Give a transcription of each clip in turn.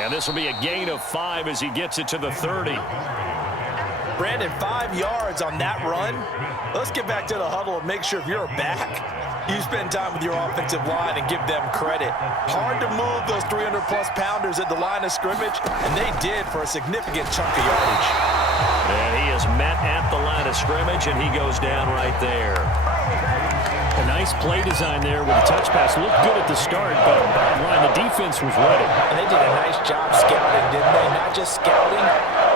And this will be a gain of 5 as he gets it to the 30. Brandon, 5 yards on that run. Let's get back to the huddle and make sure if you're back, you spend time with your offensive line and give them credit. Hard to move those 300-plus pounders at the line of scrimmage, and they did for a significant chunk of yardage. And he is met at the line of scrimmage, and he goes down right there. A nice play design there with the touch pass. Looked good at the start, but bottom line, the defense was ready. And they did a nice job scouting, didn't they? Not just scouting,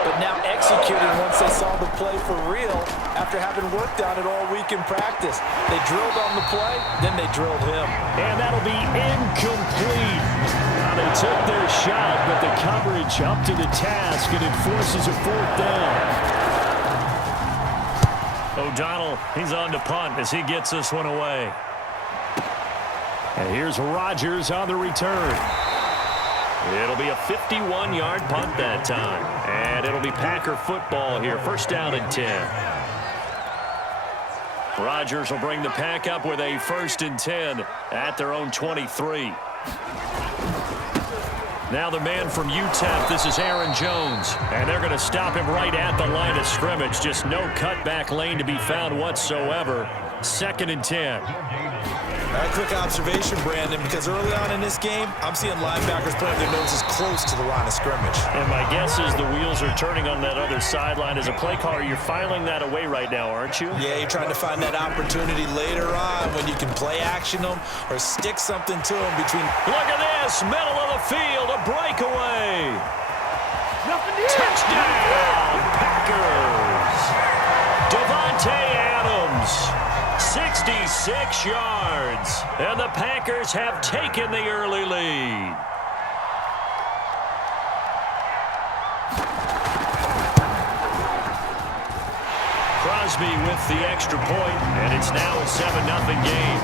but now executing once they saw the play for real after having worked on it all week in practice. They drilled on the play, then they drilled him. And that'll be incomplete. Now they took their shot, but the coverage up to the task, and it forces a 4th down. O'Donnell, he's on to punt as he gets this one away. And here's Rodgers on the return. It'll be a 51-yard punt that time. And it'll be Packer football here. 1st down and 10. Rodgers will bring the Pack up with a 1st and 10 at their own 23. Now the man from UTEP, this is Aaron Jones. And they're going to stop him right at the line of scrimmage. Just no cutback lane to be found whatsoever. 2nd and 10. A quick observation, Brandon, because early on in this game, I'm seeing linebackers putting their noses close to the line of scrimmage. And my guess is the wheels are turning on that other sideline. As a play caller, you're filing that away right now, aren't you? Yeah, you're trying to find that opportunity later on when you can play action them or stick something to them between. Look at this, middle of the field, a breakaway. Touchdown, Packers. Devontae Adams. 66 yards, and the Packers have taken the early lead. Crosby with the extra point, and it's now a 7-0 game.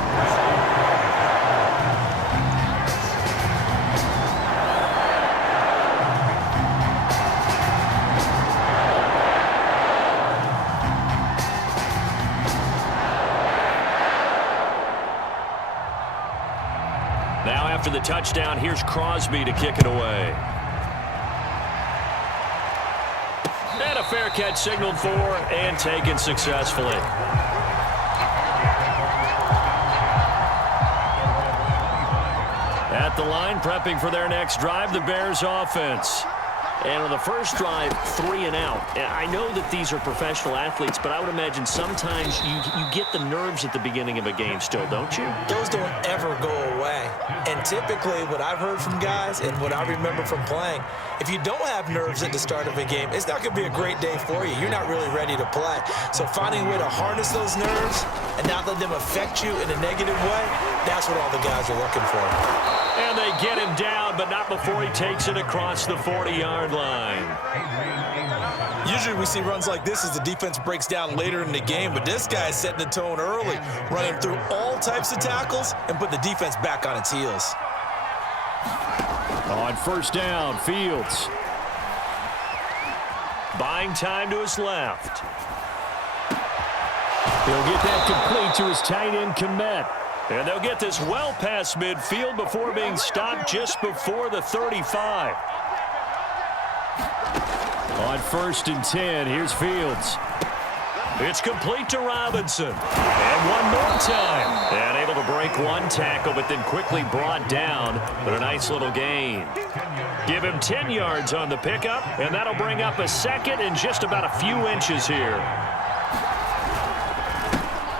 Now after the touchdown, here's Crosby to kick it away. And a fair catch signaled for and taken successfully. At the line, prepping for their next drive, the Bears offense. And on the first drive, 3 and out. I know that these are professional athletes, but I would imagine sometimes you get the nerves at the beginning of a game still, don't you? Those don't ever go away. And typically what I've heard from guys and what I remember from playing, if you don't have nerves at the start of a game, it's not going to be a great day for you. You're not really ready to play. So finding a way to harness those nerves and not let them affect you in a negative way, that's what all the guys are looking for. And they get him down, but not before he takes it across the 40-yard line. Usually we see runs like this as the defense breaks down later in the game, but this guy is setting the tone early, running through all types of tackles and put the defense back on its heels. On 1st down, Fields. Buying time to his left. He'll get that complete to his tight end, Kmet. And they'll get this well past midfield before being stopped just before the 35. On 1st and 10, here's Fields. It's complete to Robinson. And one more time. And able to break one tackle, but then quickly brought down. But a nice little gain. Give him 10 yards on the pickup, and that'll bring up a 2nd and just about a few inches here.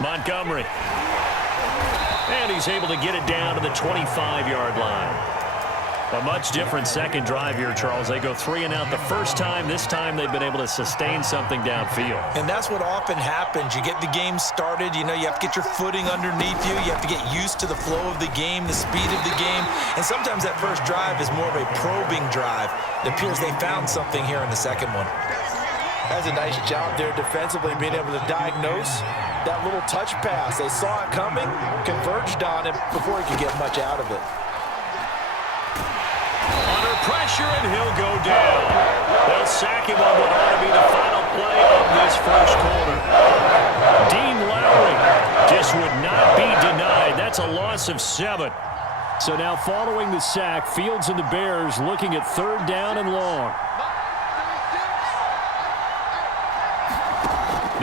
Montgomery. And he's able to get it down to the 25-yard line. A much different second drive here, Charles. They go 3 and out the first time. This time they've been able to sustain something downfield. And that's what often happens. You get the game started. You know, you have to get your footing underneath you. You have to get used to the flow of the game, the speed of the game. And sometimes that first drive is more of a probing drive. It appears they found something here in the second one. That's a nice job there defensively, being able to diagnose that little touch pass. They saw it coming, converged on it before he could get much out of it. Under pressure, and he'll go down. They'll sack him on what ought to be the final play of this first quarter. Dean Lowry just would not be denied. That's a loss of 7. So now following the sack, Fields and the Bears looking at 3rd down and long.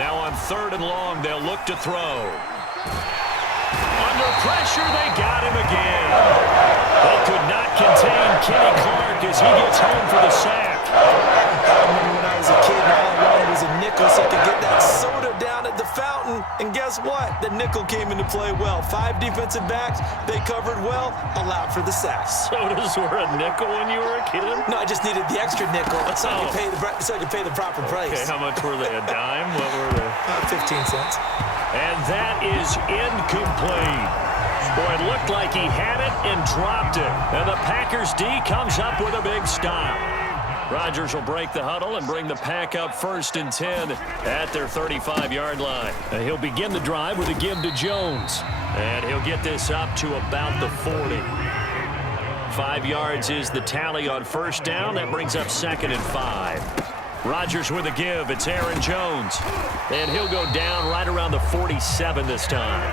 Now on 3rd and long, they'll look to throw. Under pressure, they got him again. They could not contain Kenny Clark as he gets home for the sack. I remember when I was a kid and all I wanted was a nickel so I could get that soda down at the fountain. And guess what? The nickel came into play well. 5 defensive backs, they covered well, allowed for the sacks. Sodas were a nickel when you were a kid? No, I just needed the extra nickel so I could pay the proper price. Okay, how much were they? A dime? What were they? 15 cents. And that is incomplete. Boy, it looked like he had it and dropped it. And the Packers D comes up with a big stop. Rodgers will break the huddle and bring the Pack up 1st and 10 at their 35-yard line. He'll begin the drive with a give to Jones. And he'll get this up to about the 40. 5 yards is the tally on 1st down. That brings up 2nd and 5. Rodgers with a give. It's Aaron Jones. And he'll go down right around the 47 this time.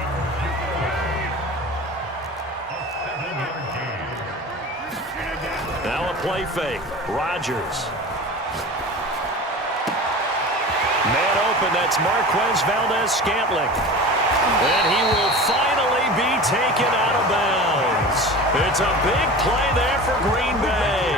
Now a play fake. Rodgers. Man open. That's Marquez Valdes-Scantling. And he will finally be taken out of bounds. It's a big play there for Green Bay.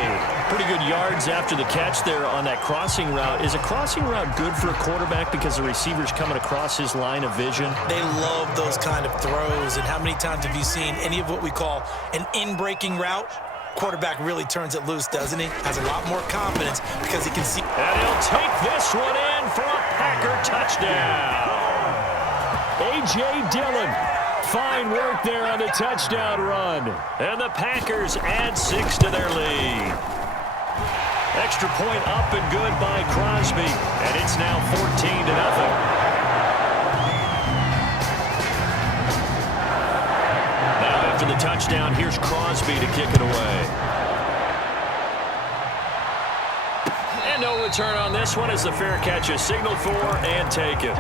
Pretty good yards after the catch there on that crossing route. Is a crossing route good for a quarterback because the receiver's coming across his line of vision? They love those kind of throws. And how many times have you seen any of what we call an in-breaking route? Quarterback really turns it loose, doesn't he? Has a lot more confidence because he can see. And he'll take this one in for a Packer touchdown. A.J. Dillon. Fine work there on the touchdown run. And the Packers add 6 to their lead. Extra point up and good by Crosby. And it's now 14-0. Now after the touchdown, here's Crosby to kick it away. And no return on this one as the fair catch is signaled for and taken.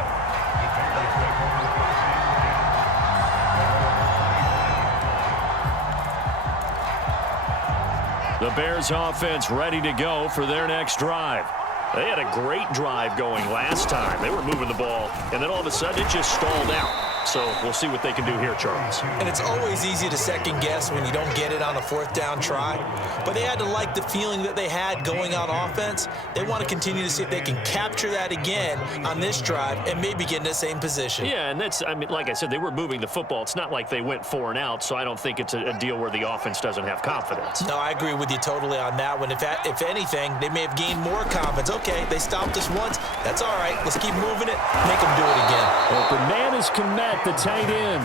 The Bears offense ready to go for their next drive. They had a great drive going last time. They were moving the ball, and then all of a sudden it just stalled out. So we'll see what they can do here, Charles. And it's always easy to second guess when you don't get it on a 4th down try. But they had to like the feeling that they had going on offense. They want to continue to see if they can capture that again on this drive and maybe get in the same position. Yeah, and that's, I mean, like I said, they were moving the football. It's not like they went 4 and out, so I don't think it's a deal where the offense doesn't have confidence. No, I agree with you totally on that one. If anything, they may have gained more confidence. Okay, they stopped us once. That's all right. Let's keep moving it. Make them do it again. Open man is Kmet, the tight end.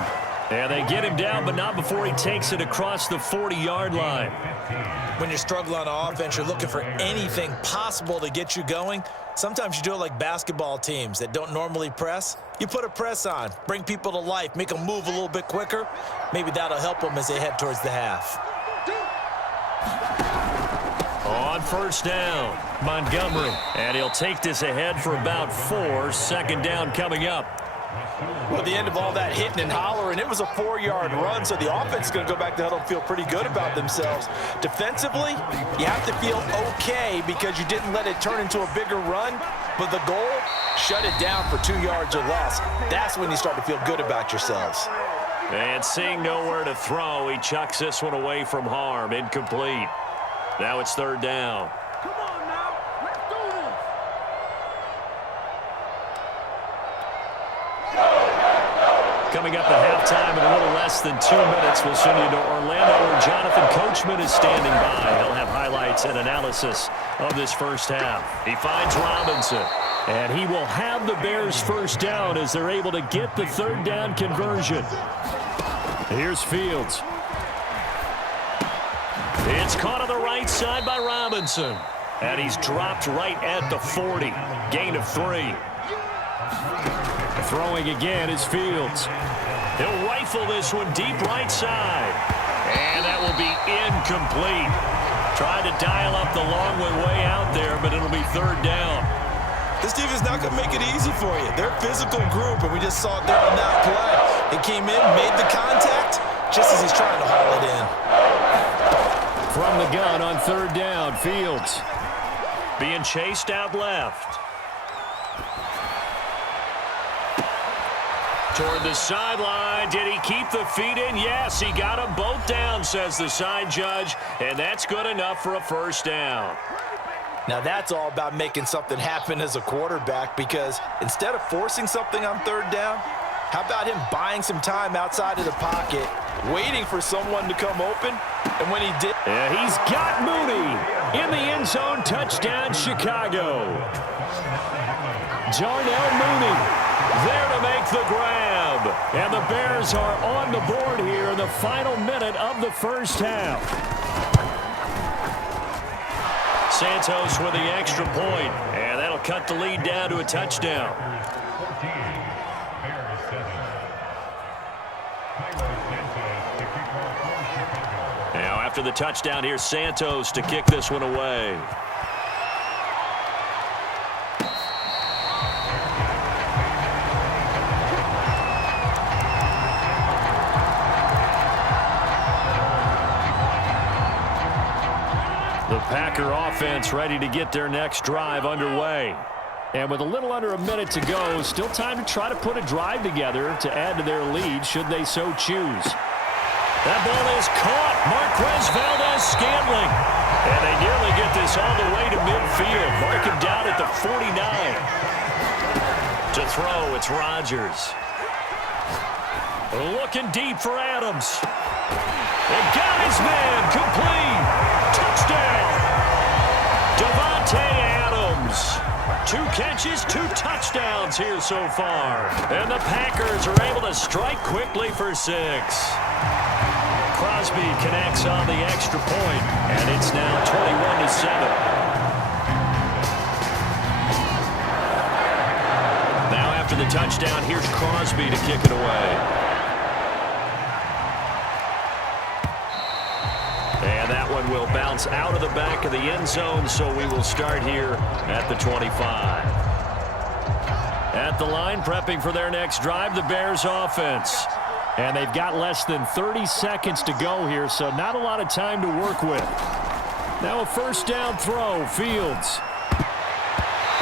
And they get him down, but not before he takes it across the 40-yard line. When you're struggling on offense, you're looking for anything possible to get you going. Sometimes you do it like basketball teams that don't normally press. You put a press on, bring people to life, make them move a little bit quicker. Maybe that'll help them as they head towards the half. On 1st down, Montgomery. And he'll take this ahead for about 4. 2nd down coming up. Well, at the end of all that hitting and hollering, it was a 4-yard run, so the offense is going to go back to huddle and feel pretty good about themselves. Defensively, you have to feel okay because you didn't let it turn into a bigger run, but the goal, shut it down for 2 yards or less. That's when you start to feel good about yourselves. And seeing nowhere to throw, he chucks this one away from harm. Incomplete. Now it's 3rd down. Coming up at halftime in a little less than 2 minutes, we'll send you to Orlando where Jonathan Coachman is standing by. He'll have highlights and analysis of this first half. He finds Robinson. And he will have the Bears 1st down as they're able to get the 3rd down conversion. Here's Fields. It's caught on the right side by Robinson. And he's dropped right at the 40. Gain of 3. Throwing again is Fields. He'll rifle this one deep right side. And that will be incomplete. Trying to dial up the long way out there, but it'll be 3rd down. This defense not going to make it easy for you. They're a physical group, and we just saw it there on that play. He came in, made the contact, just as he's trying to haul it in. From the gun on third down, Fields. Being chased out left. Toward the sideline. Did he keep the feet in? Yes, he got them both down, says the side judge, and that's good enough for a first down. Now that's all about making something happen as a quarterback, because instead of forcing something on third down, how about him buying some time outside of the pocket, waiting for someone to come open, and when he did... He's got Mooney in the end zone. Touchdown, Chicago. Darnell Mooney there to make the grab. And the Bears are on the board here in the final minute of the first half. Santos with the extra point, and that'll cut the lead down to a touchdown. Now after the touchdown, here's Santos to kick this one away. The Packer offense ready to get their next drive underway. And with a little under a minute to go, still time to try to put a drive together to add to their lead should they so choose. That ball is caught. Marquez Valdes-Scantling. And they nearly get this all the way to midfield. Mark him down at the 49. To throw, it's Rodgers. Looking deep for Adams. And got his man. Complete. Touchdown. Davante Adams. 2 catches, 2 touchdowns here so far. And the Packers are able to strike quickly for 6. Crosby connects on the extra point, and it's now 21-7. Now after the touchdown, here's Crosby to kick it away. And that one will bounce out of the back of the end zone, so we will start here at the 25. At the line, prepping for their next drive, the Bears offense. And they've got less than 30 seconds to go here, so not a lot of time to work with. Now a first down throw, Fields.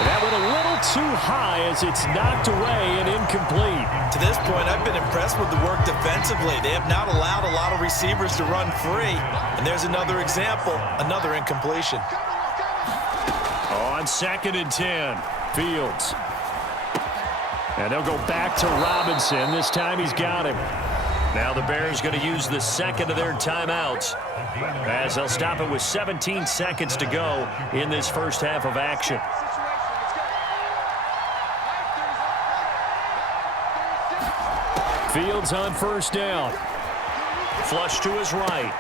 That went a little too high as it's knocked away and incomplete. To this point, I've been impressed with the work defensively. They have not allowed a lot of receivers to run free. And there's another example, another incompletion. On 2nd and 10, Fields. And they'll go back to Robinson. This time he's got him. Now the Bears going to use the second of their timeouts, as they'll stop it with 17 seconds to go in this first half of action. Fields on first down. Flush to his right.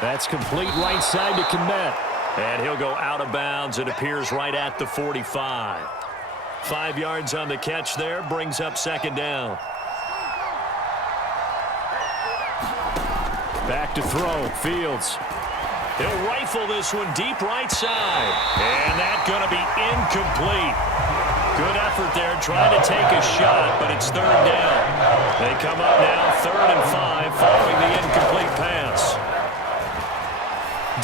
That's complete right side to Kmet. And he'll go out of bounds. It appears right at the 45. 5 yards on the catch there. Brings up second down. Back to throw. Fields. He'll rifle this one deep right side. And that's going to be incomplete. Good effort there, trying to take a shot, but it's third down. They come up now, 3rd and 5, following the incomplete pass.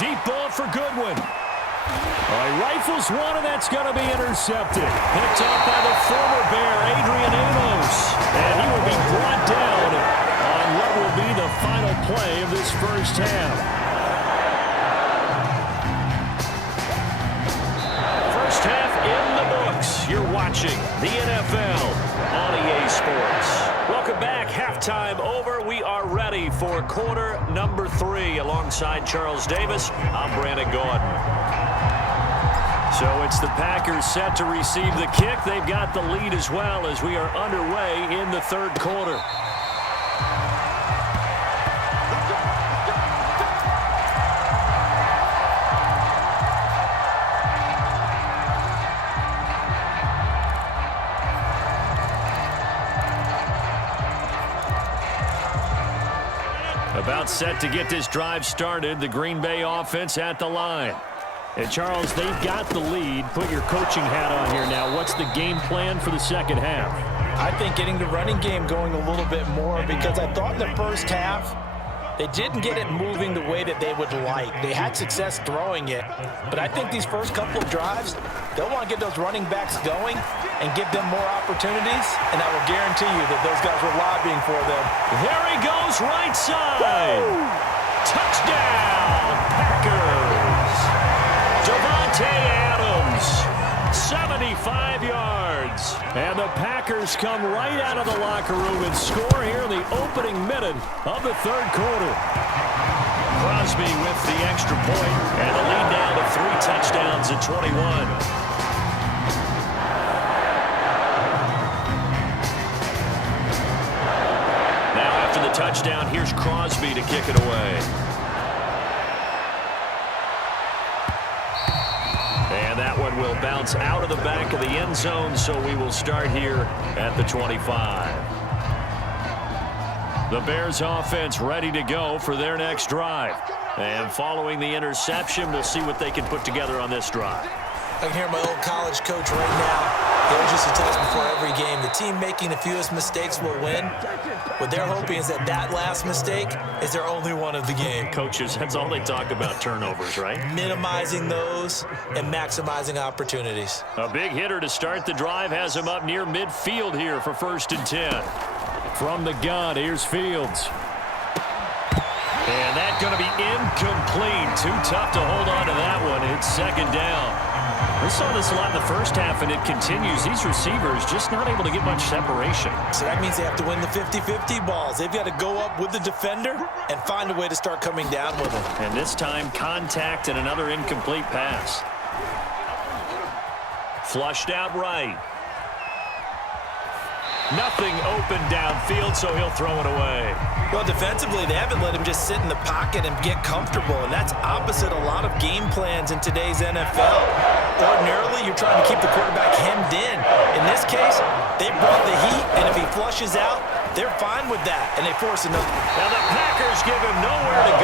Deep ball for Goodwin. He rifles one, and that's going to be intercepted. Picked up by the former Bear, Adrian Amos. And he will be brought down on what will be the final play of this first half. First half in the books. You're watching the NFL on EA Sports. Welcome back. Halftime over. We are ready for quarter number 3. Alongside Charles Davis, I'm Brandon Gordon. So it's the Packers set to receive the kick. They've got the lead as well as we are underway in the third quarter. About set to get this drive started. The Green Bay offense at the line. And Charles, they've got the lead. Put your coaching hat on here now. What's the game plan for the second half? I think getting the running game going a little bit more, because I thought in the first half They didn't get it moving the way that they would like. They had success throwing it, but I think these first couple of drives, they'll want to get those running backs going and give them more opportunities, and I will guarantee you that those guys were lobbying for them. There he goes, right side. Touchdown, Packers. Davante Adams, 75 yards. And the Packers come right out of the locker room and score here in the opening minute of the third quarter. Crosby with the extra point, and the lead now to 3 touchdowns at 21. Now after the touchdown, here's Crosby to kick it away. And that one will bounce out of the back of the end zone, so we will start here at the 25. The Bears offense ready to go for their next drive. And following the interception, we'll see what they can put together on this drive. I can hear my old college coach right now. He always used to tell us before every game, the team making the fewest mistakes will win. What they're hoping is that that last mistake is their only one of the game. Coaches, that's all they talk about, turnovers, right? Minimizing those and maximizing opportunities. A big hitter to start the drive has him up near midfield here for 1st and 10. From the gun, here's Fields. And that's going to be incomplete. Too tough to hold on to that one. It's 2nd down. We saw this a lot in the first half, and it continues. These receivers just not able to get much separation. So that means they have to win the 50-50 balls. They've got to go up with the defender and find a way to start coming down with them. And this time, contact and another incomplete pass. Flushed out right. Nothing open downfield, so he'll throw it away. Well, defensively, they haven't let him just sit in the pocket and get comfortable, and that's opposite a lot of game plans in today's NFL. Ordinarily, you're trying to keep the quarterback hemmed in. In this case, they brought the heat, and if he flushes out, they're fine with that, and they force another. Now the Packers give him nowhere to